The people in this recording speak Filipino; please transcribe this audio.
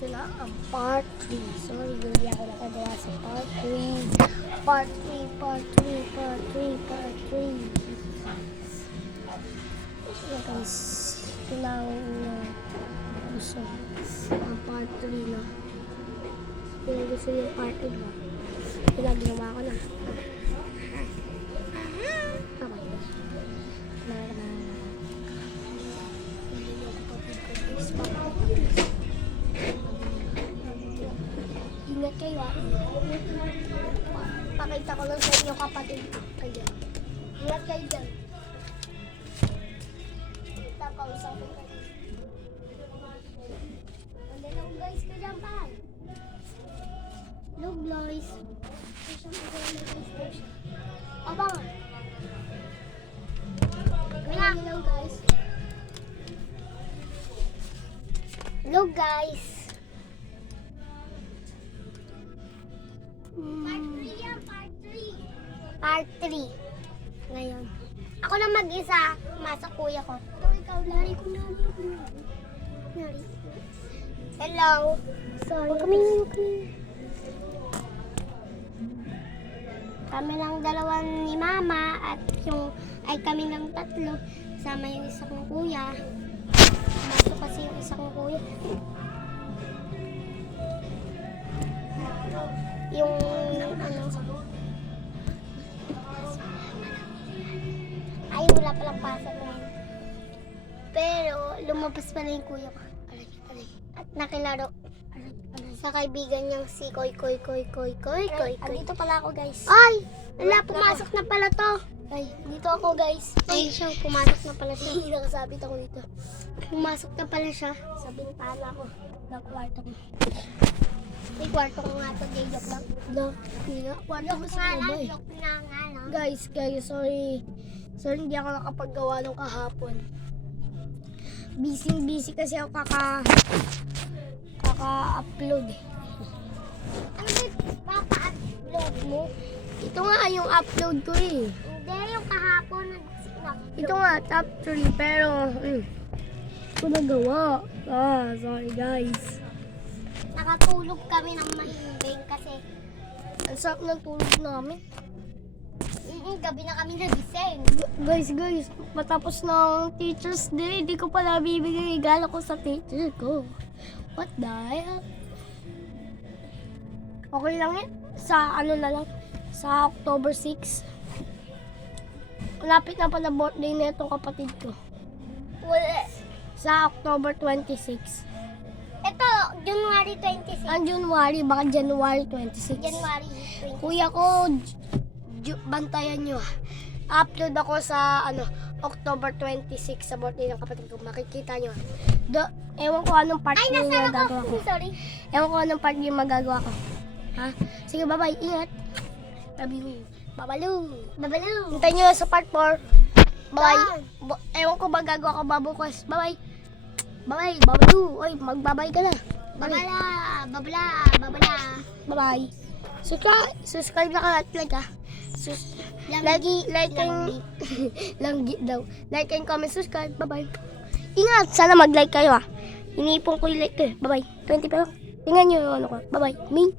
Ito na ang part 3. Sorry, hindi ako nakagawa sa part 3. Part 3, part 3, part 3, part 3. Ito na guys. Ito na ang gusto. Ang part 3 na. Ito na gusto yung part 3 na. Ito na ginawa ko na. Ingat kayo ah. Pakita ko lang sa inyo kapatid. Ayan. Ingat kayo dyan. Kita pa usapin kayo. Hello guys, ka dyan pa. Hello guys. Aba nga. Hello guys. Hello guys. Part 3 yan, part 3. Part 3. Ngayon. Ako na mag-isa, masa kuya ko. Ikaw, lari ko na. Lari. Hello. Sorry. Kami lang dalawa ni mama at kami lang tatlo. Sama yung isa kong kuya. Masok kasi yung isa kong kuya. Yung ay wala palang pasok ngayon. Pero lumabas pala yung kuya ko. Aray. At nakilaro. Sa kaibigan niyang si Koy. Andito pala ako guys. Ay! Wala, pumasok na pala to. Ay, dito ako guys. Ay, siya, pumasok na pala siya. Hindi nakasabit ako dito. Pumasok na pala siya. Sa bintana ko. Na kwarto ko. May kwarto ko nga ito, gay joke lang. Hindi nga. Kwarto ko sa iba eh. Guys, sorry. Sorry, hindi ako nakapaggawa nung kahapon. Busy kasi ako kaka-upload eh. Ano ba papa-upload mo? Ito nga yung upload ko eh. Hindi, yung kahapon ito nga, top 3 pero ito nagawa. Sorry guys. Nakatulog kami ng mahimbing kasi ang sarap ng tulog namin. Gabi na kami nagising. Guys, matapos ng Teacher's Day, di ko pala bibigay regalo ko sa teacher ko. What the hell? Okay lang yan. Sa sa October 6. Malapit na pala birthday na itong kapatid ko. Wala. Sa October 26. Ito, January 26. Ang January, baka January 26. January 26. Kuya ko, bantayan nyo. Upload ako sa October 26 sa birthday ng kapatid ko. Makikita nyo. Ewan ko anong part yung magagawa ko. Sorry. Ewan ko anong part yung magagawa ko. Ha? Sige, bye-bye. Ingat. Babaloo. Hintayin nyo sa part 4. Bye. Ewan ko magagawa ko babukas. Bye-bye. Babaloo. Oy, magbabay ka na. Babala. Bye-bye. Subscribe na ka at like ha. Like and comment, subscribe. Bye-bye. Ingat, sana mag-like kayo ha. Inipon ko yung like ko. Bye-bye. 20 pa lang. Tingnan nyo yung ko. Bye-bye. Me.